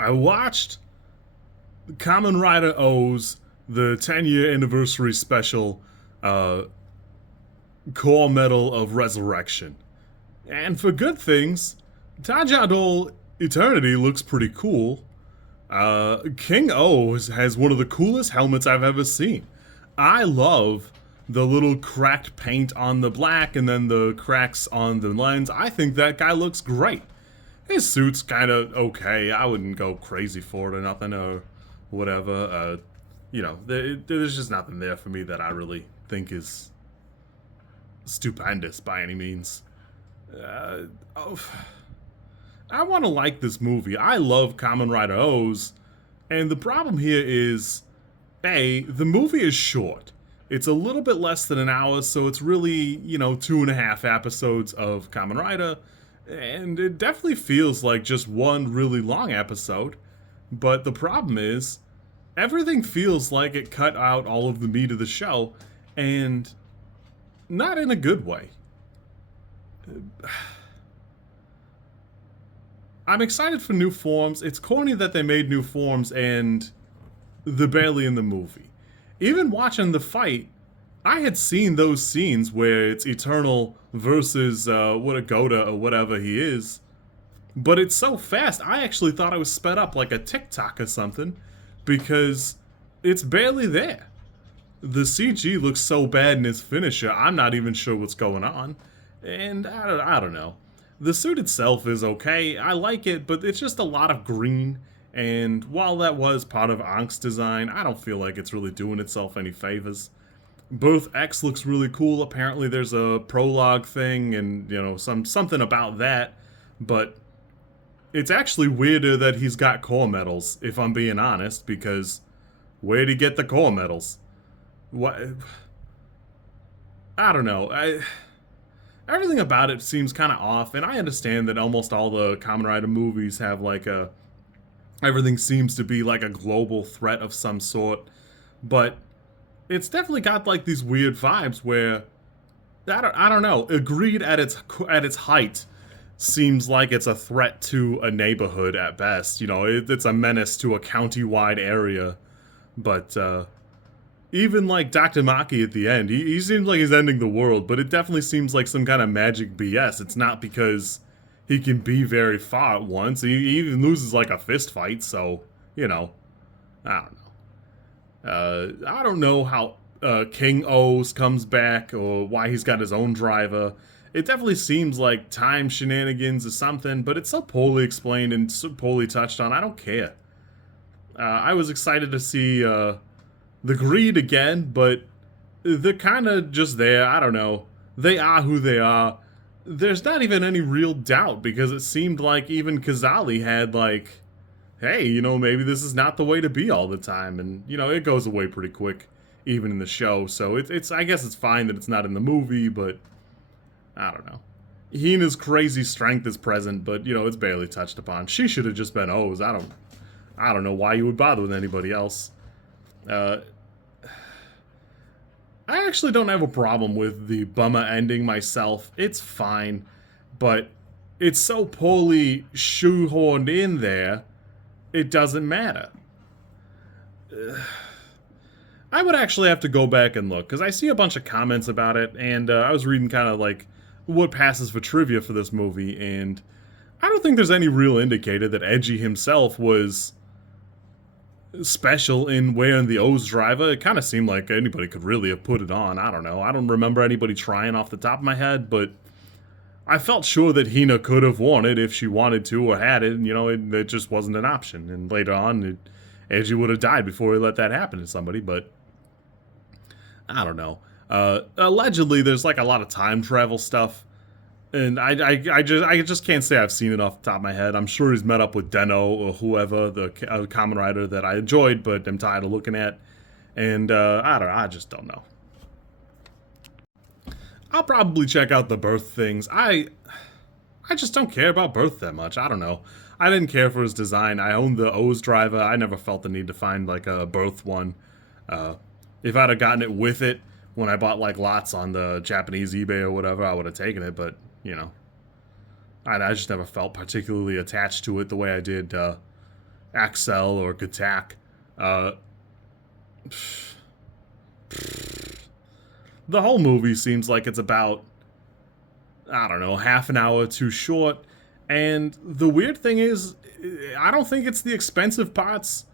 I watched Kamen Rider O's the 10-year anniversary special, uh, Core Medal of Resurrection. And for good things, Tajadol Eternity looks pretty cool. King O has one of the coolest helmets I've ever seen. I love the little cracked paint on the black and then the cracks on the lens. I think that guy looks great. His suit's kind of okay. I wouldn't go crazy for it or nothing or whatever. There's just nothing there for me that I really think is stupendous by any means. Uh, oh, I want to like this movie. I love Kamen Rider O's, and the problem here is, the movie is short. It's a little bit less than an hour, so it's really, 2.5 episodes of Kamen Rider, and it definitely feels like just one really long episode. But the problem is, everything feels like it cut out all of the meat of the show, and not in a good way. I'm excited for new forms. It's corny that they made new forms and they're barely in the movie. Even watching the fight, I had seen those scenes where it's Eternal versus what a Goda or whatever he is, but it's so fast. I actually thought it was sped up like a TikTok or something because it's barely there. The CG looks so bad in his finisher. I'm not even sure what's going on, and I don't know. The suit itself is okay. I like it, but it's just a lot of green. And while that was part of Ank's design, I don't feel like it's really doing itself any favors. Both X looks really cool. Apparently, there's a prologue thing, and something about that. But it's actually weirder that he's got core medals, if I'm being honest, because where'd he get the core medals? What? I don't know. Everything about it seems kind of off, and I understand that almost all the Kamen Rider movies have everything seems to be like a global threat of some sort, but it's definitely got like these weird vibes where I don't know. Agreed at its height seems like it's a threat to a neighborhood at best. It's a menace to a county-wide area, but even like Dr. Maki at the end, he seems like he's ending the world, but it definitely seems like some kind of magic BS. It's not because he can be very far at once. He even loses like a fist fight, so, I don't know. I don't know how King O's comes back or why he's got his own driver. It definitely seems like time shenanigans or something, but it's so poorly explained and so poorly touched on. I don't care. I was excited to see the Greed again, but they're kind of just there. I don't know. They are who they are. There's not even any real doubt because it seemed like even Kazali had like, hey, maybe this is not the way to be all the time, and it goes away pretty quick, even in the show. So it's I guess it's fine that it's not in the movie, but I don't know. Hina's crazy strength is present, but it's barely touched upon. She should have just been O's. I don't know why you would bother with anybody else. I actually don't have a problem with the Bummer ending myself. It's fine, but it's so poorly shoehorned in there, it doesn't matter. I would actually have to go back and look, because I see a bunch of comments about it, and I was reading kind of like what passes for trivia for this movie, and I don't think there's any real indicator that Edgy himself was special in wearing the O's driver. It kind of seemed like anybody could really have put it on. I don't know. I don't remember anybody trying off the top of my head, but I felt sure that Hina could have worn it if she wanted to or had it, and it just wasn't an option. And later on, Edgy would have died before he let that happen to somebody, but I don't know. Allegedly, there's like a lot of time travel stuff, and I just can't say I've seen it off the top of my head. I'm sure he's met up with Deno or whoever, the Kamen Rider that I enjoyed, but I'm tired of looking at. And I don't know. I just don't know. I'll probably check out the birth things. I just don't care about birth that much. I don't know. I didn't care for his design. I owned the O's driver. I never felt the need to find like a birth one. If I'd have gotten it with it when I bought like lots on the Japanese eBay or whatever, I would have taken it. But I just never felt particularly attached to it the way I did Axel or Gatak. Uh, the whole movie seems like it's about, I don't know, half an hour too short. And the weird thing is, I don't think it's the expensive parts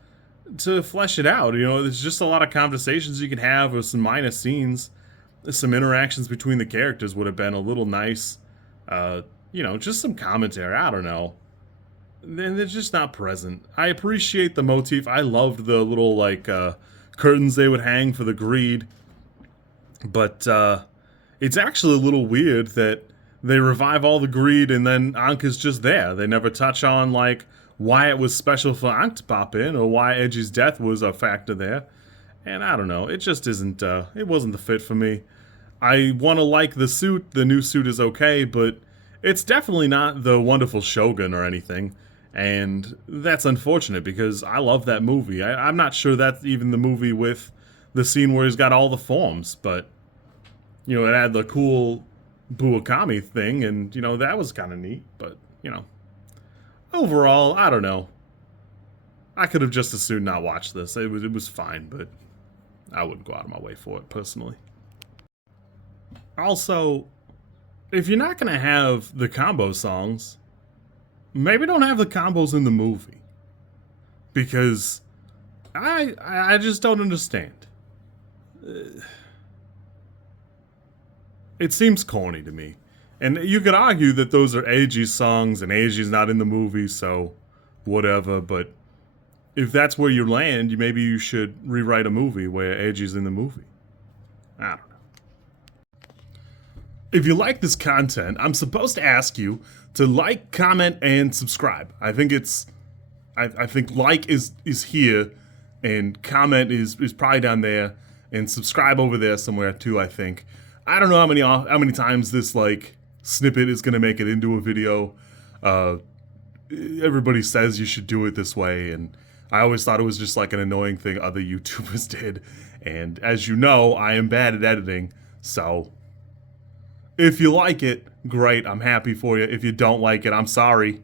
to flesh it out. You know, there's just a lot of conversations you can have with some minor scenes. Some interactions between the characters would have been a little nice. You know, just some commentary. I don't know. And they're just not present. I appreciate the motif. I loved the little, like, curtains they would hang for the greed. But it's actually a little weird that they revive all the greed and then Anka's just there. They never touch on, like, why it was special for Ankh to pop in or why Edgy's death was a factor there. And I don't know. It just isn't, it wasn't the fit for me. I want to like the suit. The new suit is okay, but it's definitely not the Wonderful Shogun or anything. And that's unfortunate because I love that movie. I'm not sure that's even the movie with the scene where he's got all the forms, but, you know, it had the cool Buokami thing, and, you know, that was kind of neat, but, you know. Overall, I don't know. I could have just as soon not watched this. It was fine, but I wouldn't go out of my way for it, personally. Also, if you're not going to have the combo songs, maybe don't have the combos in the movie. Because I just don't understand. It seems corny to me. And you could argue that those are Eiji's songs and Eiji's not in the movie, so whatever, but if that's where you land, maybe you should rewrite a movie where Eiji's in the movie. I don't know. If you like this content, I'm supposed to ask you to like, comment, and subscribe. I think I think like is here, and comment is probably down there, and subscribe over there somewhere too, I think. I don't know how many times this, like, snippet is gonna make it into a video. Everybody says you should do it this way, and I always thought it was just like an annoying thing other YouTubers did. And as you know, I am bad at editing, so if you like it, great, I'm happy for you. If you don't like it, I'm sorry.